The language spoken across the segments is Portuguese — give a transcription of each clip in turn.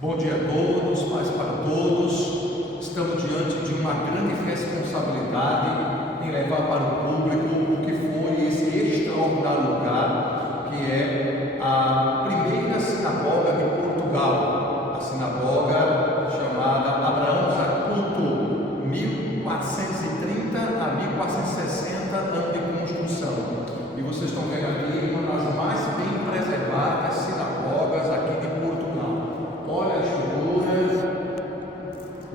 Bom dia a todos, paz para todos. Estamos diante de uma grande responsabilidade em levar para o público o que foi esse extraordinário lugar, que é a primeira sinagoga de Portugal, a sinagoga chamada Abraão Zacuto, 1430 a 1460 anos de construção. E vocês estão vendo aqui uma das mais bem preservadas sinagogas aqui de Portugal. Olha a estrutura.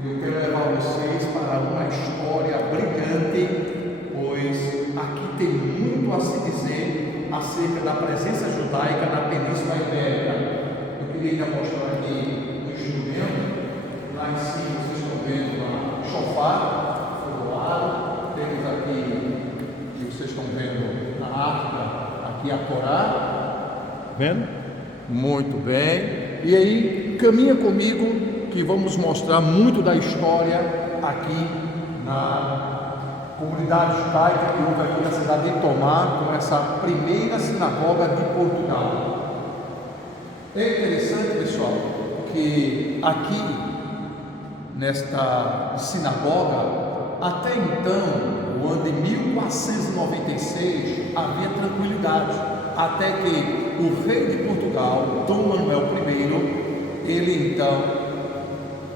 Eu quero levar vocês para uma história brilhante, pois aqui tem muito a se dizer acerca da presença judaica na Península Ibérica. Eu queria ainda mostrar aqui o instrumento. Lá em cima vocês estão vendo o chofar, o temos aqui, que vocês estão vendo na arca, aqui a Corá. Vendo? Muito bem. E aí, caminha comigo que vamos mostrar muito da história aqui na comunidade judaica que houve aqui na cidade de Tomar, com essa primeira sinagoga de Portugal. É interessante, pessoal, que aqui nesta sinagoga, até então, no ano de 1496, havia tranquilidade, até que o rei de Portugal, Dom Manuel I, ele então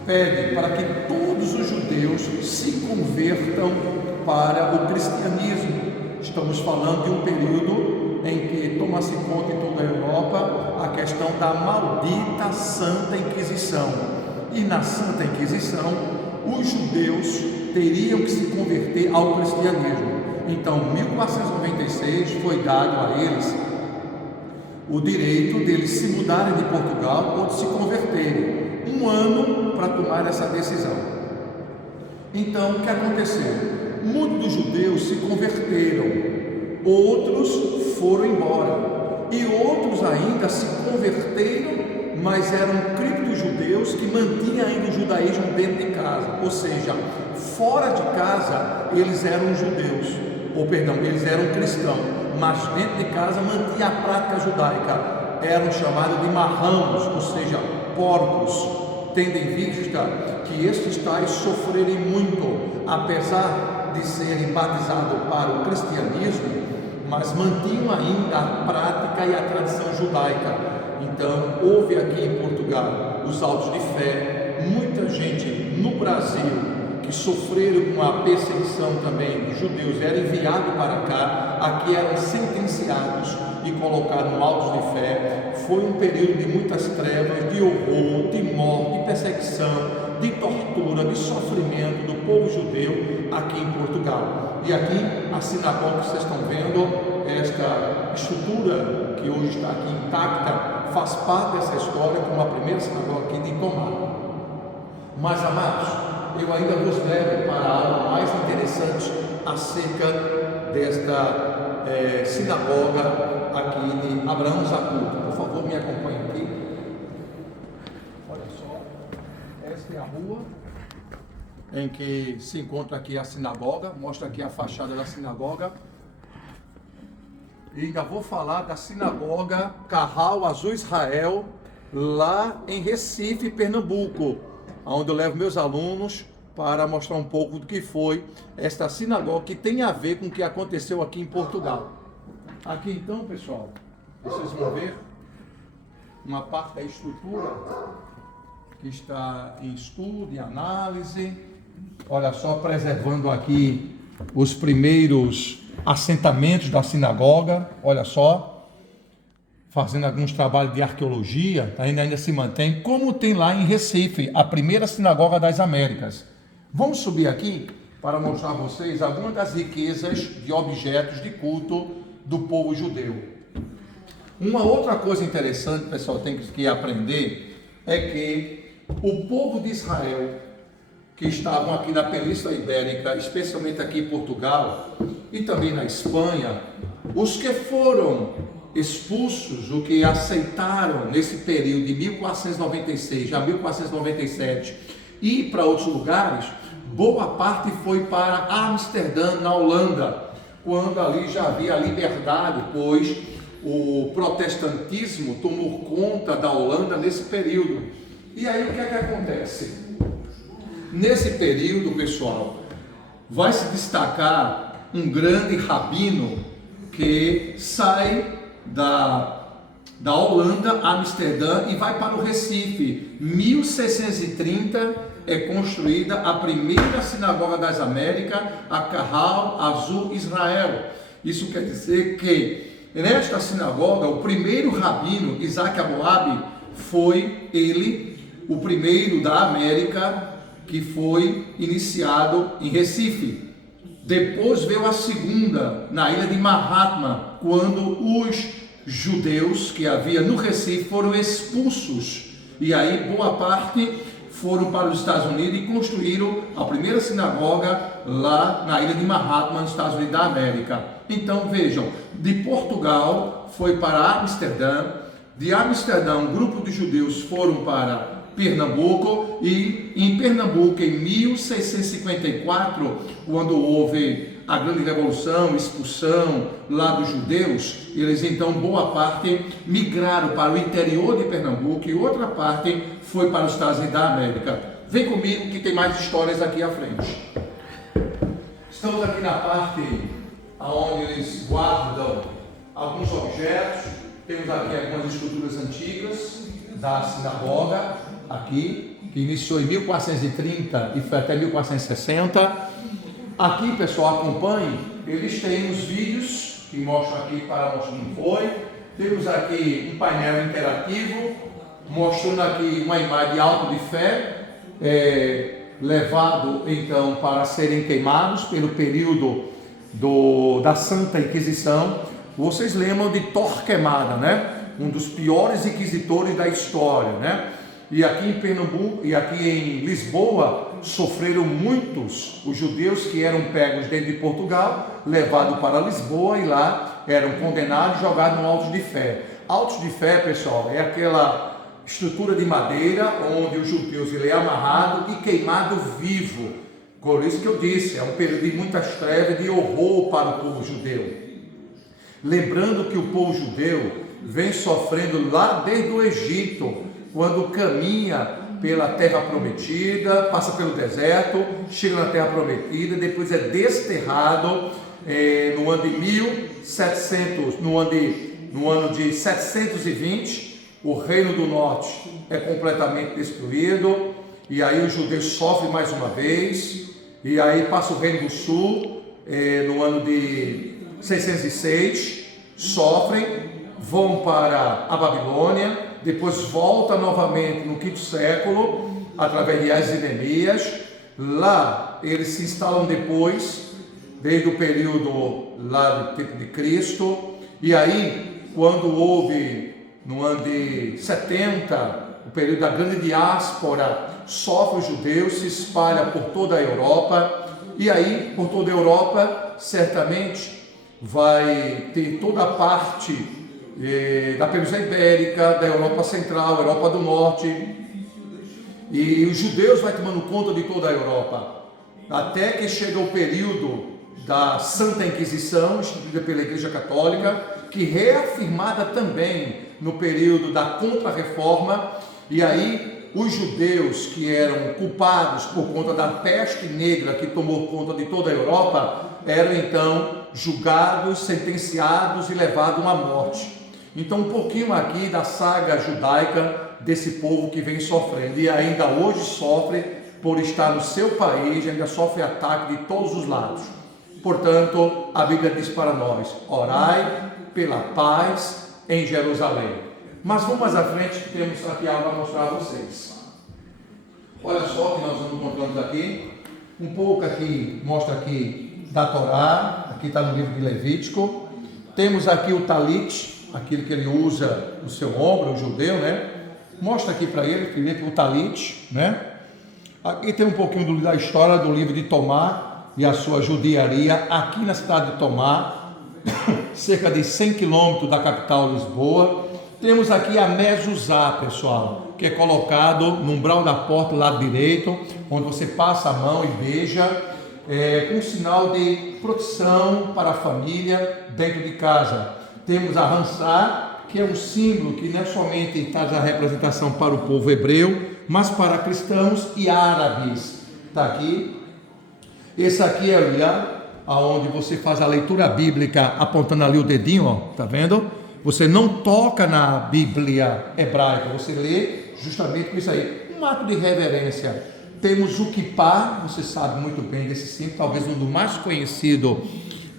pede para que todos os judeus se convertam para o cristianismo. Estamos falando de um período em que toma-se conta em toda a Europa a questão da maldita Santa Inquisição. E na Santa Inquisição, os judeus teriam que se converter ao cristianismo. Então, em 1496 foi dado a eles o direito deles se mudarem de Portugal ou de se converterem. Um ano para tomar essa decisão. Então, o que aconteceu? Muitos dos judeus se converteram, outros foram embora, e outros ainda se converteram, mas eram cripto-judeus que mantinham ainda o judaísmo dentro de casa, ou seja, fora de casa eles eram judeus, eles eram cristãos, mas dentro de casa mantinha a prática judaica. Eram chamados de marramos, ou seja, porcos, tendo em vista que estes tais sofrerem muito, apesar de serem batizados para o cristianismo, mas mantinham ainda a prática e a tradição judaica. Então, houve aqui em Portugal os autos de fé, muita gente no Brasil que sofreram com a perseguição também dos judeus, eram enviados para cá, aqui eram sentenciados e colocados no autos de fé. Foi um período de muitas trevas, de horror, de morte, de perseguição, de tortura, de sofrimento do povo judeu aqui em Portugal. E aqui a sinagoga que vocês estão vendo, esta estrutura que hoje está aqui intacta, faz parte dessa história como a primeira sinagoga aqui de Tomar. Mas, amados, eu ainda vos levo para algo mais interessante acerca desta sinagoga aqui de Abraão Zacuto. Por favor, me acompanhe aqui. Olha só, esta é a rua em que se encontra aqui a sinagoga. Mostra aqui a fachada da sinagoga. E ainda vou falar da sinagoga Carral Azul Israel, lá em Recife, Pernambuco, onde eu levo meus alunos para mostrar um pouco do que foi esta sinagoga, que tem a ver com o que aconteceu aqui em Portugal. Aqui então, pessoal, vocês vão ver uma parte da estrutura que está em estudo, em análise. Olha só, preservando aqui os primeiros assentamentos da sinagoga, olha só, fazendo alguns trabalhos de arqueologia, ainda se mantém, como tem lá em Recife, a primeira sinagoga das Américas. Vamos subir aqui para mostrar a vocês algumas das riquezas de objetos de culto do povo judeu. Uma outra coisa interessante, pessoal, tem que aprender, é que o povo de Israel, que estavam aqui na Península Ibérica, especialmente aqui em Portugal e também na Espanha, os que foram expulsos, o que aceitaram nesse período de 1496 a 1497 e para outros lugares, boa parte foi para Amsterdã, na Holanda, quando ali já havia liberdade, pois o protestantismo tomou conta da Holanda nesse período. E aí o que é que acontece? Nesse período, pessoal, vai se destacar um grande rabino que sai da Holanda, Amsterdã, e vai para o Recife. 1630 é construída a primeira sinagoga das Américas, a Kahal Azul Israel. Isso quer dizer que nesta sinagoga, o primeiro rabino, Isaac Aboab, foi ele, o primeiro da América, que foi iniciado em Recife. Depois veio a segunda, na ilha de Mahatma, quando os judeus que havia no Recife foram expulsos. E aí boa parte foram para os Estados Unidos e construíram a primeira sinagoga lá na ilha de Mahatma, nos Estados Unidos da América. Então vejam, de Portugal foi para Amsterdã, de Amsterdã um grupo de judeus foram para Pernambuco, e em Pernambuco, em 1654, quando houve a grande revolução, expulsão lá dos judeus, eles então, boa parte, migraram para o interior de Pernambuco e outra parte foi para os Estados Unidos da América. Vem comigo que tem mais histórias aqui à frente. Estamos aqui na parte onde eles guardam alguns objetos. Temos aqui algumas estruturas antigas da sinagoga, aqui, que iniciou em 1430 e foi até 1460. Aqui, pessoal, acompanhe, eles têm os vídeos que mostram aqui para mostrar como foi. Temos aqui um painel interativo, mostrando aqui uma imagem de alto de fé, levado então para serem queimados pelo período da Santa Inquisição. Vocês lembram de Torquemada, né? Um dos piores inquisitores da história, né? E aqui em Pernambuco e aqui em Lisboa sofreram muitos os judeus que eram pegos dentro de Portugal, levados para Lisboa e lá eram condenados e jogados no Autos de Fé. Autos de Fé, pessoal, é aquela estrutura de madeira onde os judeus ele é amarrado e queimado vivo. Por isso que eu disse, é um período de muitas trevas, de horror para o povo judeu. Lembrando que o povo judeu vem sofrendo lá desde o Egito, quando caminha pela terra prometida, passa pelo deserto, chega na terra prometida, depois é desterrado no ano de 1700, no ano de 720, o reino do norte é completamente destruído, e aí os judeus sofrem mais uma vez, e aí passa o reino do sul, no ano de 606, sofrem, vão para a Babilônia, depois volta novamente no quinto século, através de Esdras e Neemias. Lá eles se instalam depois, desde o período lá do tempo de Cristo, e aí quando houve no ano de 70, o período da grande diáspora, sofre os judeus, se espalha por toda a Europa, e aí por toda a Europa certamente vai ter toda a parte da Península Ibérica, da Europa Central, Europa do Norte, e os judeus vai tomando conta de toda a Europa, até que chega o período da Santa Inquisição, instituída pela Igreja Católica, que reafirmada também no período da Contra-Reforma, e aí os judeus que eram culpados por conta da peste negra que tomou conta de toda a Europa, eram então julgados, sentenciados e levados à morte. Então um pouquinho aqui da saga judaica desse povo que vem sofrendo e ainda hoje sofre por estar no seu país, ainda sofre ataque de todos os lados. Portanto, a Bíblia diz para nós: orai pela paz em Jerusalém. Mas vamos mais à frente que temos aqui algo a mostrar a vocês. Olha só que nós vamos encontrando aqui, um pouco aqui, mostra aqui da Torá, aqui está no livro de Levítico. Temos aqui o talit, aquilo que ele usa no seu ombro, o judeu, né? Mostra aqui para ele, Filipe, o talit, né? Aqui tem um pouquinho da história do livro de Tomar e a sua judiaria aqui na cidade de Tomar, cerca de 100 quilômetros da capital Lisboa. Temos aqui a mezuzá, pessoal, que é colocado no umbral da porta do lado direito, onde você passa a mão e beija, com um sinal de proteção para a família dentro de casa. Temos a Hansá, que é um símbolo que não é somente traz a representação para o povo hebreu, mas para cristãos e árabes. Está aqui. Esse aqui é o lugar onde você faz a leitura bíblica apontando ali o dedinho, ó, tá vendo? Você não toca na Bíblia hebraica, você lê justamente com isso aí. Um ato de reverência. Temos o kippá, você sabe muito bem desse símbolo, talvez um dos mais conhecidos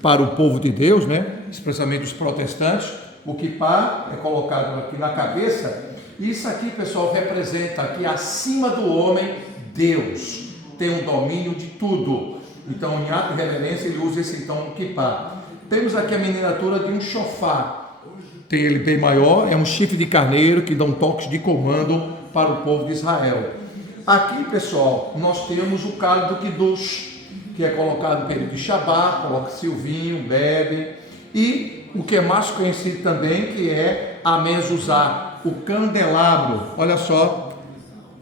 para o povo de Deus, né? Especialmente os protestantes. O kippá é colocado aqui na cabeça. E isso aqui, pessoal, representa que acima do homem, Deus tem um domínio de tudo. Então, em ato de reverência, ele usa esse então kippá. Temos aqui a miniatura de um shofar. Tem ele bem maior, é um chifre de carneiro que dá um toque de comando para o povo de Israel. Aqui, pessoal, nós temos o cálice do Kiddush, que é colocado no período de Shabbat, coloca-se o vinho, bebe. E o que é mais conhecido também, que é a mezuzá, o candelabro. Olha só,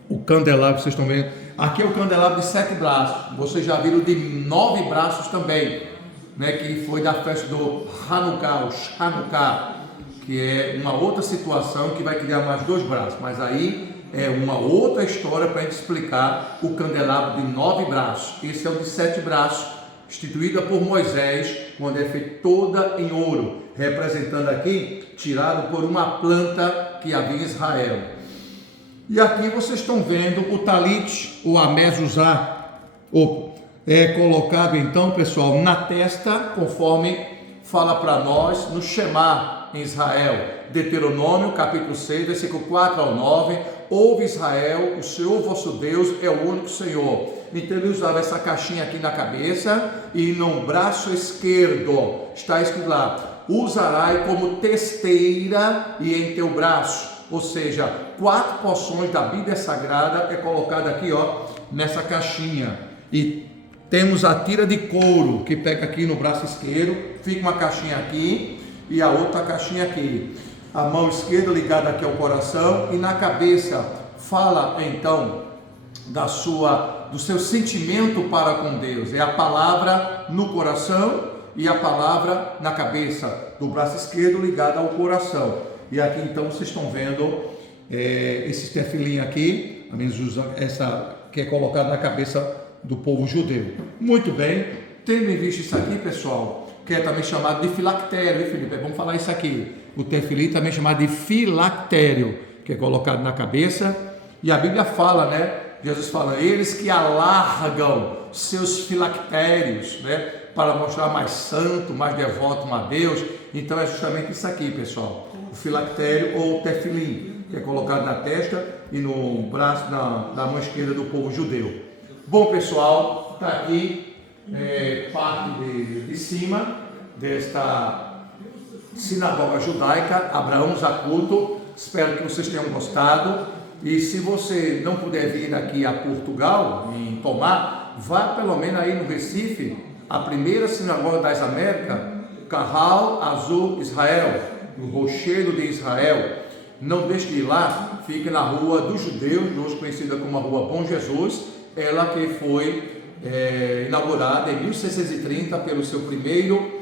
o candelabro, vocês estão vendo? Aqui é o candelabro de 7 braços. Vocês já viram de 9 braços também, né? Que foi da festa do Hanukkah, o Hanukkah, que é uma outra situação que vai criar mais 2 braços. Mas aí é uma outra história para a gente explicar o candelabro de 9 braços. Esse é o de 7 braços, instituída por Moisés, quando é feita toda em ouro, representando aqui, tirado por uma planta que havia em Israel. E aqui vocês estão vendo o talit, o amezuzá, é colocado então, pessoal, na testa, conforme fala para nós no Shema em Israel, Deuteronômio capítulo 6, versículo 4 ao 9, ouve Israel, o Senhor vosso Deus é o único Senhor. Então ele usava essa caixinha aqui na cabeça e no braço esquerdo, está escrito lá, usarai como testeira e em teu braço. Ou seja, 4 porções da Bíblia Sagrada é colocada aqui, ó, nessa caixinha. E temos a tira de couro que pega aqui no braço esquerdo, fica uma caixinha aqui e a outra caixinha aqui. A mão esquerda ligada aqui ao coração e na cabeça fala então do seu sentimento para com Deus. É a palavra no coração e a palavra na cabeça, do braço esquerdo ligada ao coração. E aqui então vocês estão vendo esse tefilim aqui, a mezuzá, essa que é colocada na cabeça do povo judeu. Muito bem, tendo em vista isso aqui, pessoal, que é também chamado de filactério, hein, Felipe? Vamos falar isso aqui. O tefilim também é chamado de filactério, que é colocado na cabeça. E a Bíblia fala, né? Jesus fala, eles que alargam seus filactérios, né? Para mostrar mais santo, mais devoto a Deus. Então é justamente isso aqui, pessoal. O filactério ou o tefilim, que é colocado na testa e no braço, na mão esquerda do povo judeu. Bom, pessoal, está aqui parte de cima desta sinagoga judaica, Abraão Zacuto. Espero que vocês tenham gostado. E se você não puder vir aqui a Portugal, em Tomar, vá pelo menos aí no Recife, a primeira sinagoga das Américas, Carral Azul Israel, no Rochedo de Israel. Não deixe de ir lá, fica na Rua dos Judeus, hoje conhecida como a Rua Bom Jesus, ela que foi inaugurada em 1630 pelo seu primeiro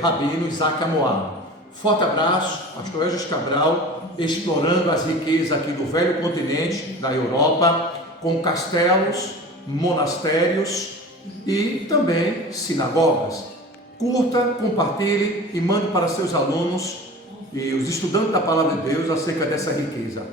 rabino Isaac Amoah. Forte abraço, pastor Regis Cabral, explorando as riquezas aqui do velho continente, da Europa, com castelos, monastérios e também sinagogas. Curta, compartilhe e mande para seus alunos e os estudantes da Palavra de Deus acerca dessa riqueza.